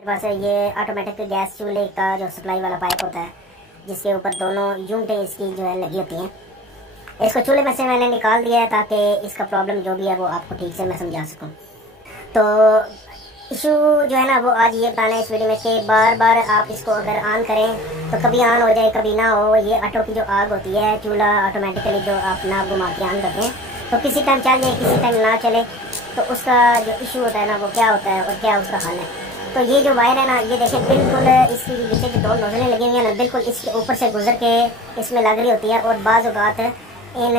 मेरे पास ये automatic gas चूल्हे का जो सप्लाई वाला पाइप होता है, जिसके ऊपर दोनों यूनिटें इसकी जो है लगी होती हैं। इसको चूल्हे में से मैंने निकाल दिया है ताकि इसका प्रॉब्लम जो भी है वो आपको ठीक से मैं समझा सकूं। तो इशू जो है ना वो आज ये बताना है इस वीडियो में कि बार बार आप इसको अगर ऑन करें तो कभी ऑन हो जाए कभी ना हो। ये ऑटो की जो आग होती है, चूल्हा ऑटोमेटिकली जो आप नाप घुमा के ऑन करते हैं तो किसी टाइम चल जाए किसी टाइम ना चले, तो उसका जो इशू होता है ना वो क्या होता है और क्या उसका हल है। तो ये जो वायर है ना, ये देखें बिल्कुल इसकी नीचे जो दो नोजलें लगी हुई हैं ना, बिल्कुल इसके ऊपर से गुजर के इसमें लग रही होती है। और बाज़ औक़ात इन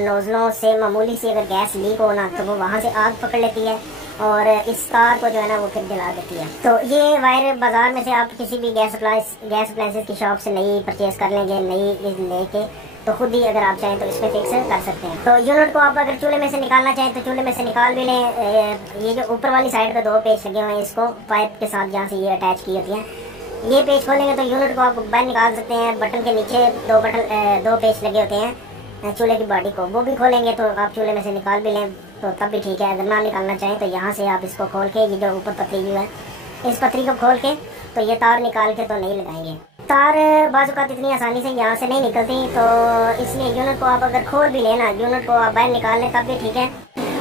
नोज़लों से मामूली सी अगर गैस लीक हो ना तो वो वहाँ से आग पकड़ लेती है और इस तार को जो है ना वो फिर जला देती है। तो ये वायर बाज़ार में से आप किसी भी गैस अप्लायंसेस की शॉप से नई परचेज़ कर लेंगे, नई लेके तो खुद ही अगर आप चाहें तो इसमें फिक्स कर सकते हैं। तो यूनिट को आप अगर चूल्हे में से निकालना चाहें तो चूल्हे में से निकाल भी लें। ये जो ऊपर वाली साइड पे दो पेच लगे हुए हैं, इसको पाइप के साथ जहाँ से ये अटैच की होती है, ये पेच खोलेंगे तो यूनिट को आप बाहर निकाल सकते हैं। बटन के नीचे दो पेच लगे होते हैं चूल्हे की बॉडी को, वो भी खोलेंगे तो आप चूल्हे में से निकाल भी लें तो तब भी ठीक है। अगर ना निकालना चाहें तो यहाँ से आप इसको खोल के, ये जो ऊपर पतरी जो है इस पतरी को खोल के तो ये तार निकाल के तो नहीं लगाएंगे। तार बाज़ औक़ात इतनी आसानी से यहाँ से नहीं निकलती, तो इसलिए यूनिट को आप अगर खोल भी लेना, यूनिट को आप बाहर निकाल लें तब भी ठीक है।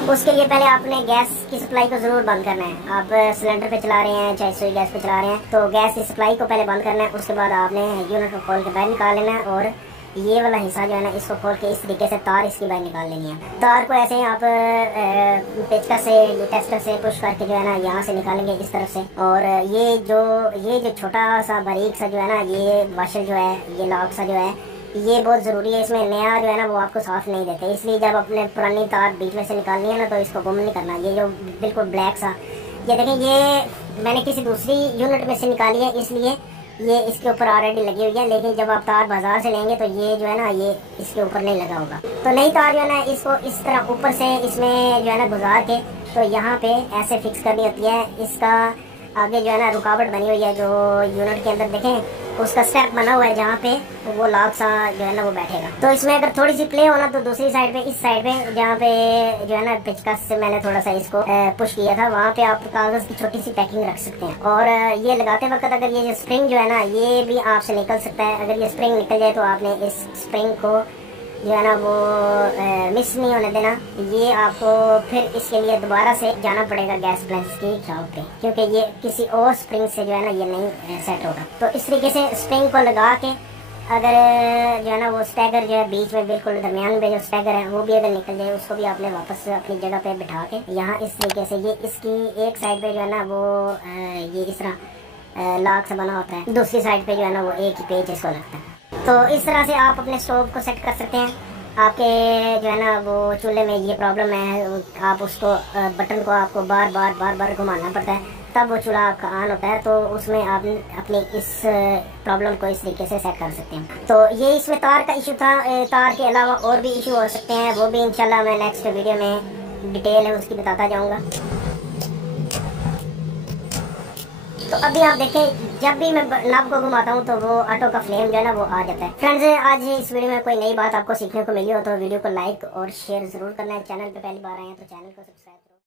उसके लिए पहले आपने गैस की सप्लाई को ज़रूर बंद करना है। आप सिलेंडर पे चला रहे हैं चाहे सुई गैस पे चला रहे हैं तो गैस की सप्लाई को पहले बंद करना है। उसके बाद आपने यूनिट को खोल के बाहर निकाल लेना है और ये वाला हिस्सा जो है ना इसको खोल के इस तरीके से तार इसकी बाहर निकाल लेनी है। तार को ऐसे आप पेचकस से टेस्टर से पुश करके जो है ना यहाँ से निकालेंगे इस तरफ से। और ये जो छोटा सा बारीक सा जो है ना ये वाशर जो है, ये लॉक सा जो है, ये बहुत ज़रूरी है। इसमें नया जो है ना वो आपको साफ नहीं देते, इसलिए जब अपने पुरानी तार बीच में से निकालनी है ना तो इसको गुम नहीं करना। ये जो बिल्कुल ब्लैक सा, ये देखें, ये मैंने किसी दूसरी यूनिट में से निकाली है इसलिए ये इसके ऊपर ऑलरेडी लगी हुई है। लेकिन जब आप तार बाजार से लेंगे तो ये जो है ना ये इसके ऊपर नहीं लगा होगा। तो नई तार जो है ना इसको इस तरह ऊपर से इसमें जो है ना गुजार के तो यहाँ पे ऐसे फिक्स करनी होती है। इसका आगे जो है ना रुकावट बनी हुई है जो यूनिट के अंदर देखें उसका स्टेप बना हुआ है जहाँ पे वो लॉक सा जो है ना वो बैठेगा। तो इसमें अगर थोड़ी सी प्ले होना तो दूसरी साइड पे, इस साइड पे जहाँ पे जो है ना पेचकस से मैंने थोड़ा सा इसको पुश किया था, वहाँ पे आप कागज की छोटी सी पैकिंग रख सकते हैं। और ये लगाते वक्त अगर ये स्प्रिंग जो है ना ये भी आपसे निकल सकता है। अगर ये स्प्रिंग निकल जाए तो आपने इस स्प्रिंग को जो है ना वो मिस नहीं होने देना। ये आपको फिर इसके लिए दोबारा से जाना पड़ेगा गैस अप्लायंस की शॉप पे, क्योंकि ये किसी और स्प्रिंग से जो है ना ये नहीं सेट होगा। तो इस तरीके से स्प्रिंग को लगा के अगर जो है ना वो स्टैगर जो है बीच में बिल्कुल दरमियान में जो स्टैगर है वो भी अगर निकल जाए उसको भी आपने वापस अपनी जगह पे बिठा के यहाँ इस तरीके से, ये इसकी एक साइड पे जो है ना वो ये इस तरह लॉक से बना होता है, दूसरी साइड पे जो है ना वो एक ही पेज इसको लगता है। तो इस तरह से आप अपने स्टोव को सेट कर सकते हैं। आपके जो है ना वो चूल्हे में ये प्रॉब्लम है, आप उसको बटन को आपको बार बार घुमाना पड़ता है तब वो चूल्हा आपका ऑन होता है। तो उसमें आप अपनी इस प्रॉब्लम को इस तरीके से सेट कर सकते हैं। तो ये इसमें तार का इशू था। तार के अलावा और भी इशू हो सकते हैं, वो भी इंशाल्लाह मैं नेक्स्ट वीडियो में डिटेल है उसकी बताता जाऊँगा। तो अभी आप देखें जब भी मैं नब को घुमाता हूँ तो वो ऑटो का फ्लेम जो है ना वो आ जाता है। फ्रेंड्स, आज इस वीडियो में कोई नई बात आपको सीखने को मिली हो तो वीडियो को लाइक और शेयर जरूर करना है। चैनल पे पहली बार आए हैं तो चैनल को सब्सक्राइब